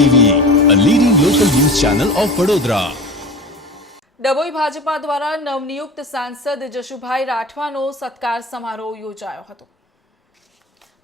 TV a leading local news channel of Vadodara Dabhoi Bhajpa દ્વારા નવનિયુક્ત સાંસદ જશુભાઈ રાઠવાનો સત્કાર સમારોહ યોજાયો હતો.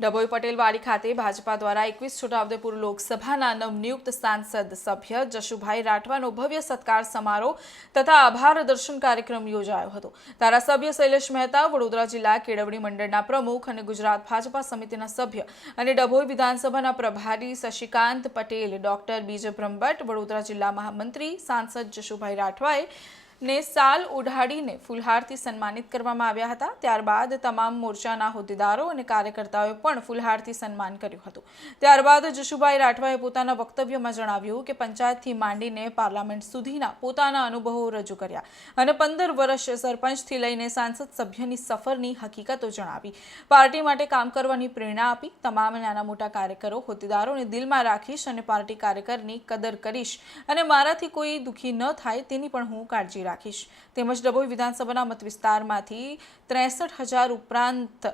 ડભોઈ પટેલવાડી ખાતે ભાજપા દ્વારા એકવીસ છોટાઉદેપુર લોકસભાના નવનિયુક્ત સાંસદ સભ્ય જશુભાઈ રાઠવાનો ભવ્ય સત્કાર સમારોહ તથા આભાર દર્શન કાર્યક્રમ યોજાયો હતો. ધારાસભ્ય શૈલેષ મહેતા, વડોદરા જિલ્લા કેળવણી મંડળના પ્રમુખ અને ગુજરાત ભાજપા સમિતિના સભ્ય અને ડભોઈ વિધાનસભાના પ્રભારી શશિકાંત પટેલ, ડોક્ટર બીજ બ્રહ્મભટ્ટ, વડોદરા જિલ્લા મહામંત્રી સાંસદ જશુભાઈ રાઠવાએ ને સાલ ઉઢાડીને ફુલહારથી સન્માનિત કરવામાં આવ્યા હતા. ત્યારબાદ તમામ મોરચાના હોદ્દેદારો અને કાર્યકર્તાઓએ પણ ફુલહારથી સન્માન કર્યું હતું. ત્યારબાદ જશુભાઈ રાઠવાએ પોતાના વક્તવ્યમાં જણાવ્યું કે પંચાયતથી માંડીને પાર્લામેન્ટ સુધીના પોતાના અનુભવો રજૂ કર્યા અને પંદર વર્ષ સરપંચથી લઈને સાંસદ સભ્યની સફરની હકીકતો જણાવી. પાર્ટી માટે કામ કરવાની પ્રેરણા આપી તમામ નાના મોટા કાર્યકરો હોદ્દેદારોને દિલમાં રાખીશ અને પાર્ટી કાર્યકરની કદર કરીશ અને મારાથી કોઈ દુઃખી ન થાય તેની પણ હું કાળજી રાખીશ. તેમજ ડભોઈ વિધાનસભાના મત વિસ્તારમાંથી ત્રેસઠ હજાર ઉપરાંત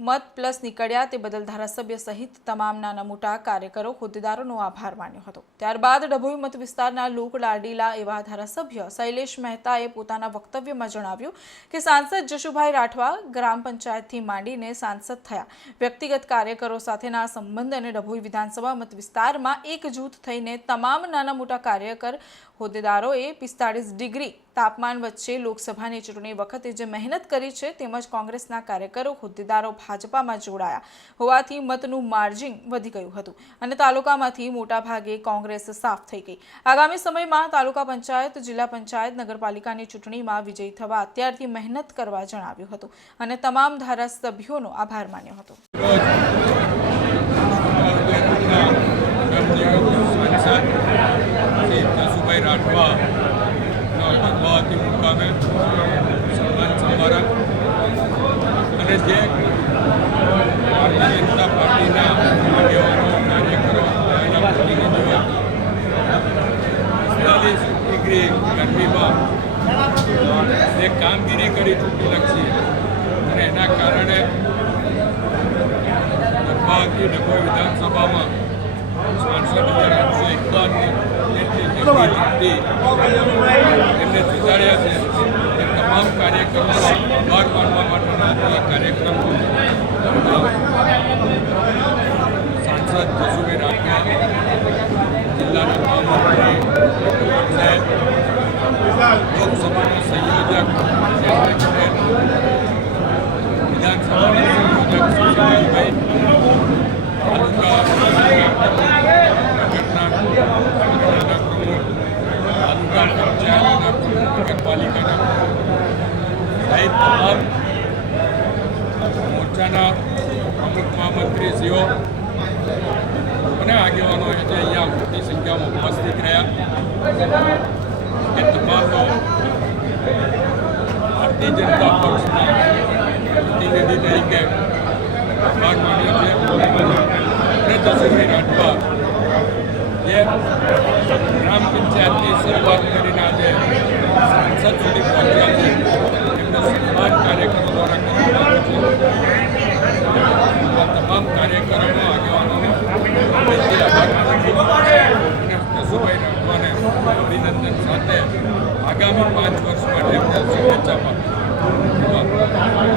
મત પ્લસ નીકળ્યા તે બદલ ધારાસભ્ય સહિત તમામ નાના મોટા કાર્યકરો, હોદ્દેદારોનો આભાર માન્યો હતો. ત્યારબાદ ડભોઈ મત વિસ્તારના લોક લાડીલા એવા ધારાસભ્ય શૈલેષ મહેતાએ પોતાના વક્તવ્યમાં જણાવ્યું કે સાંસદ જશુભાઈ રાઠવા ગ્રામ પંચાયતથી માંડીને સાંસદ થયા. વ્યક્તિગત કાર્યકરો સાથેના સંબંધ અને ડભોઈ વિધાનસભા મત વિસ્તારમાં એક જૂથ થઈને તમામ નાના મોટા કાર્યકર, હોદ્દેદારોએ પિસ્તાળીસ ડિગ્રી તાપમાન વચ્ચે લોકસભાની ચૂંટણી વખતે જે મહેનત કરી છે તેમજ કોંગ્રેસના કાર્યકરો, હોદ્દેદારો ભાજપામાં જોડાયા. હોવાથી મતનું માર્જિન વધી ગયું હતું અને તાલુકામાંથી મોટાભાગે કોંગ્રેસ સાફ થઈ ગઈ. આગામી સમયમાં તાલુકા પંચાયત, જિલ્લા પંચાયત, નગરપાલિકાની ચૂંટણીમાં વિજયી થવા અત્યારથી મહેનત કરવા જણાવ્યું હતું અને તમામ ધારાસભ્યોનો આભાર માન્યો હતો સાંસદ શ્રી જસુભાઈ રાઠવાના પદ્માવતી મુકામે સન્માન સમારંભ અને જે ભારતીય જનતા પાર્ટીના આગેવાનો, કાર્યકરો, એના પ્રતિનિધિઓ, પિસ્તાલીસ ડિગ્રી ગરમીમાં એ કામગીરી કરી ચૂંટણીલક્ષી અને એના કારણે દરબાકી ડભોઈ વિધાનસભામાં સાંસદ હજાર આઠસો હતી એમને જીતાડ્યા છે. એ તમામ કાર્યક્રમોનો આભાર માનવા સાંસદ જસુભાઈ રાઠવા જિલ્લાના મહામંત્રી સાહેબ લોકસભાના સંયોજક ચેરમેન પટેલ વિધાનસભાના સંયોજક સુશીલભાઈ તાલુકા નગરના નગરના પ્રમુખ તાલુકા પંચાયતના પ્રમુખ નગરપાલિકાના પ્રમુખ સહિત તમામ મોરચાના પ્રમુખ મહામંત્રીશ્રીઓ અને આગેવાનો જે અહીંયા મોટી સંખ્યામાં ઉપસ્થિત રહ્યા. એ તમામનો ભારતીય જનતા પક્ષના પ્રતિનિધિ તરીકે ભાગ માન્યો છે. અને જસુભાઈ રાઠવા જે ગ્રામ પંચાયતની શરૂઆત કરીને આજે સંસદ સુધી પહોંચ્યા છે એમનો સન્માન કાર્યક્રમો દ્વારા કરવામાં આવ્યો છે આ તમામ કાર્યકરોનો આગેવાનોનો દિલથી આભાર માનું છું અને જસુભાઈ રાઠવાને અભિનંદન સાથે આગામી પાંચ વર્ષ માટે શુભેચ્છા પાઠવું